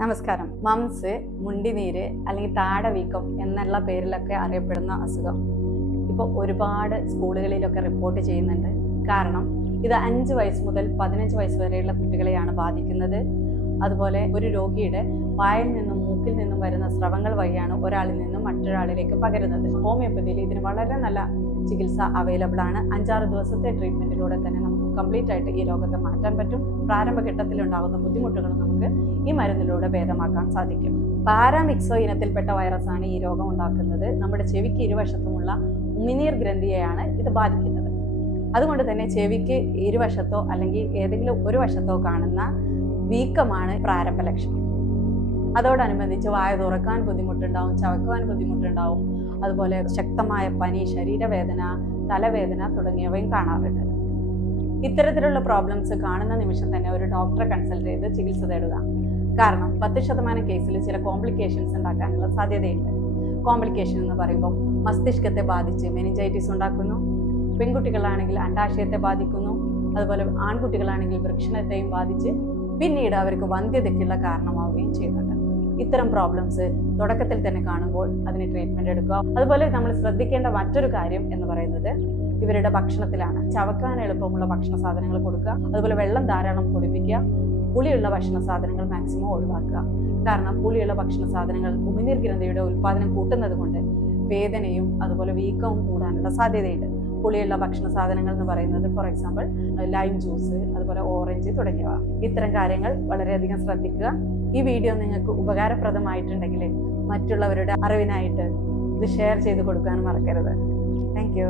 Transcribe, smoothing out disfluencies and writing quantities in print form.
നമസ്കാരം. മംസ്, മുണ്ടിനീര് അല്ലെങ്കിൽ താടവീക്കം എന്നുള്ള പേരിലൊക്കെ അറിയപ്പെടുന്ന അസുഖം ഇപ്പോൾ ഒരുപാട് സ്കൂളുകളിലൊക്കെ റിപ്പോർട്ട് ചെയ്യുന്നുണ്ട്. കാരണം ഇത് 5 വയസ്സ് മുതൽ 15 വയസ്സ് വരെയുള്ള കുട്ടികളെയാണ് ബാധിക്കുന്നത്. അതുപോലെ ഒരു രോഗിയുടെ വായിൽ നിന്നും മൂക്കിൽ നിന്നും വരുന്ന സ്രവങ്ങൾ വഴിയാണ് ഒരാളിൽ നിന്നും മറ്റൊരാളിലേക്ക് പകരുന്നത്. ഹോമിയോപ്പതിയിൽ ഇതിന് വളരെ നല്ല ചികിത്സ അവൈലബിൾ ആണ്. 5-6 ദിവസത്തെ ട്രീറ്റ്മെന്റിലൂടെ തന്നെ നമുക്ക് കംപ്ലീറ്റ് ആയിട്ട് ഈ രോഗത്തെ മാറ്റാൻ പറ്റും. പ്രാരംഭഘട്ടത്തിൽ ഉണ്ടാകുന്ന ബുദ്ധിമുട്ടുകൾ നമുക്ക് ഈ മരുന്നിലൂടെ ഭേദമാക്കാൻ സാധിക്കും. പാരാമിക്സോ ഇനത്തിൽപ്പെട്ട വൈറസാണ് ഈ രോഗം ഉണ്ടാക്കുന്നത്. നമ്മുടെ ചെവിക്ക് ഇരുവശത്തുമുള്ള ഉമിനീർ ഗ്രന്ഥിയെയാണ് ഇത് ബാധിക്കുന്നത്. അതുകൊണ്ട് തന്നെ ചെവിക്ക് ഇരുവശത്തോ അല്ലെങ്കിൽ ഏതെങ്കിലും ഒരു വശത്തോ കാണുന്ന വീക്കമാണ് പ്രാരംഭ ലക്ഷണം. അതോടനുബന്ധിച്ച് വായ തുറക്കാൻ ബുദ്ധിമുട്ടുണ്ടാവും, ചവക്കുവാൻ ബുദ്ധിമുട്ടുണ്ടാവും. അതുപോലെ ശക്തമായ പനി, ശരീരവേദന, തലവേദന തുടങ്ങിയവയും കാണാറുണ്ട്. ഇത്തരത്തിലുള്ള പ്രോബ്ലംസ് കാണുന്ന നിമിഷം തന്നെ ഒരു ഡോക്ടറെ കൺസൾട്ട് ചെയ്ത് ചികിത്സ തേടുക. കാരണം 10% കേസിൽ ചില കോംപ്ലിക്കേഷൻസ് ഉണ്ടാക്കാനുള്ള സാധ്യതയുണ്ട്. കോംപ്ലിക്കേഷൻ എന്ന് പറയുമ്പോൾ മസ്തിഷ്കത്തെ ബാധിച്ച് മെനിഞ്ചൈറ്റിസ് ഉണ്ടാക്കുന്നു, പെൺകുട്ടികളാണെങ്കിൽ അണ്ഡാശയത്തെ ബാധിക്കുന്നു, അതുപോലെ ആൺകുട്ടികളാണെങ്കിൽ വൃഷണത്തെയും ബാധിച്ച് പിന്നീട് അവർക്ക് വന്ധ്യതയ്ക്കുള്ള കാരണമാവുകയും ചെയ്യുന്നുണ്ട്. ഇത്തരം പ്രോബ്ലംസ് തുടക്കത്തിൽ തന്നെ കാണുമ്പോൾ അതിന് ട്രീറ്റ്മെന്റ് എടുക്കുക. അതുപോലെ നമ്മൾ ശ്രദ്ധിക്കേണ്ട മറ്റൊരു കാര്യം എന്ന് പറയുന്നത് ഇവരുടെ ഭക്ഷണത്തിലാണ്. ചവക്കാൻ എളുപ്പമുള്ള ഭക്ഷണ സാധനങ്ങൾ കൊടുക്കുക, അതുപോലെ വെള്ളം ധാരാളം കുടിപ്പിക്കുക, പുളിയുള്ള ഭക്ഷണ സാധനങ്ങൾ മാക്സിമം ഒഴിവാക്കുക. കാരണം പുളിയുള്ള ഭക്ഷണ സാധനങ്ങൾ ഉമിനീർ ഗ്രന്ഥിയുടെ ഉൽപ്പാദനം കൂട്ടുന്നത് കൊണ്ട് വേദനയും അതുപോലെ വീക്കവും കൂടാനുള്ള സാധ്യതയുണ്ട്. പുളിയുള്ള ഭക്ഷണ സാധനങ്ങൾ എന്ന് പറയുന്നത് ഫോർ എക്സാമ്പിൾ ലൈം ജ്യൂസ്, അതുപോലെ ഓറഞ്ച് തുടങ്ങിയവ. ഇത്തരം കാര്യങ്ങൾ വളരെയധികം ശ്രദ്ധിക്കുക. ഈ വീഡിയോ നിങ്ങൾക്ക് ഉപകാരപ്രദമായിട്ടുണ്ടെങ്കിൽ മറ്റുള്ളവരുടെ അറിവിനായിട്ട് ഇത് ഷെയർ ചെയ്ത് കൊടുക്കാനും മറക്കരുത്. താങ്ക്